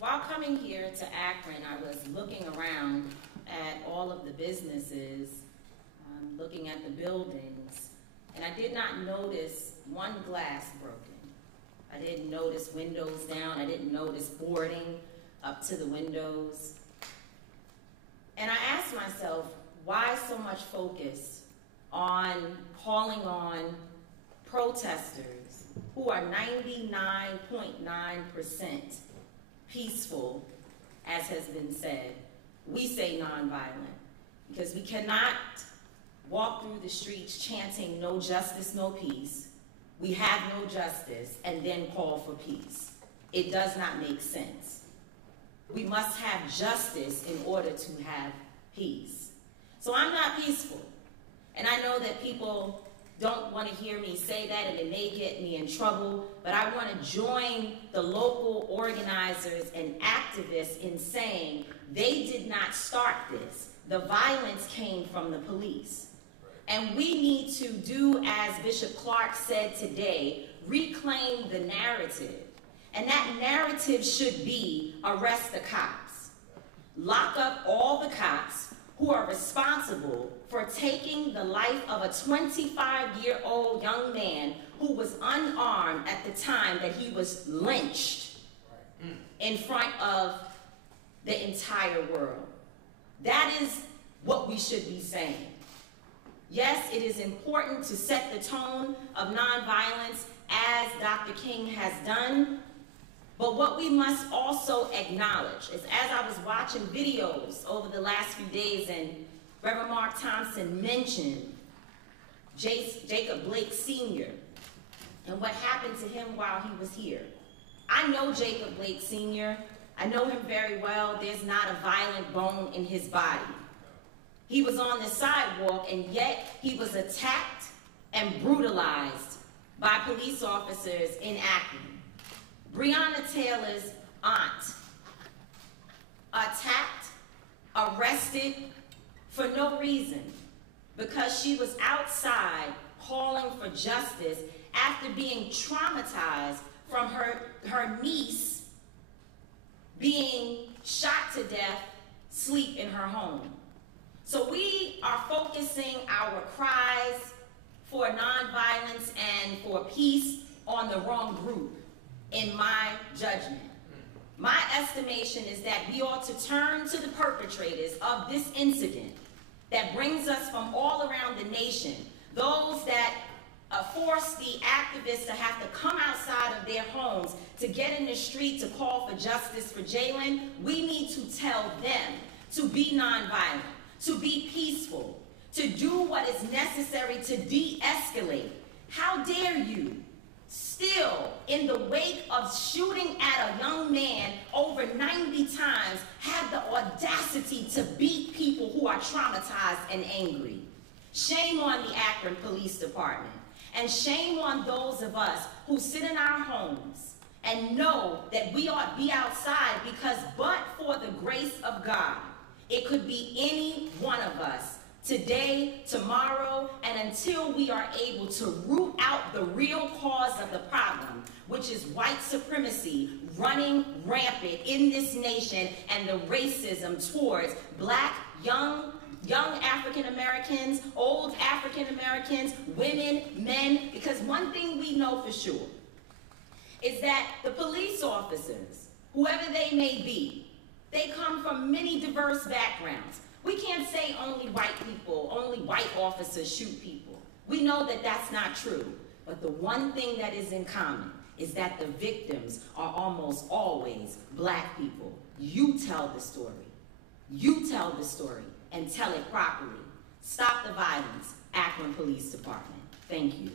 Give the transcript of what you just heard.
While coming here to Akron, I was looking around at all of the businesses, looking at the buildings, and I did not notice one glass broken. I didn't notice windows down. I didn't notice boarding up to the windows. And I asked myself, why so much focus on calling on protesters who are 99.9% peaceful, as has been said? We say nonviolent, because we cannot walk through the streets chanting no justice, no peace. We have no justice and then call for peace. It does not make sense. We must have justice in order to have peace. So I'm not peaceful. And I know that people don't want to hear me say that, and it may get me in trouble, but I want to join the local organizers and activists in saying they did not start this. The violence came from the police. And we need to do as Bishop Clark said today, reclaim the narrative. And that narrative should be arrest the cops. Lock up all the cops who are responsible for taking the life of a 25-year-old young man who was unarmed at the time that he was lynched in front of the entire world. That is what we should be saying. Yes, it is important to set the tone of nonviolence as Dr. King has done, but what we must also acknowledge is, as I was watching videos over the last few days, and Reverend Mark Thompson mentioned Jacob Blake Sr. and what happened to him while he was here. I know Jacob Blake Sr. I know him very well. There's not a violent bone in his body. He was on the sidewalk, and yet he was attacked and brutalized by police officers in Akron. Breonna Taylor's aunt, attacked, arrested for no reason, because she was outside calling for justice after being traumatized from her niece being shot to death, sleep in her home. So we are focusing our cries for nonviolence and for peace on the wrong group, in my judgment. My estimation is that we ought to turn to the perpetrators of this incident that brings us from all around the nation, those that force the activists to have to come outside of their homes to get in the street to call for justice for Jayland. We need to tell them to be nonviolent, to be peaceful, to do what is necessary to de-escalate. How dare you still, in the wake of shooting at a young man over 90 times, have the audacity to beat people who are traumatized and angry? Shame on the Akron Police Department, and shame on those of us who sit in our homes and know that we ought to be outside, because but for the grace of God, it could be any one of us today, tomorrow, and until we are able to root out the real cause of the problem, which is white supremacy running rampant in this nation and the racism towards black, young African Americans, old African Americans, women, men. Because one thing we know for sure is that the police officers, whoever they may be, they come from many diverse backgrounds. We can't say only white people, only white officers shoot people. We know that that's not true. But the one thing that is in common is that the victims are almost always black people. You tell the story. You tell the story and tell it properly. Stop the violence, Akron Police Department. Thank you.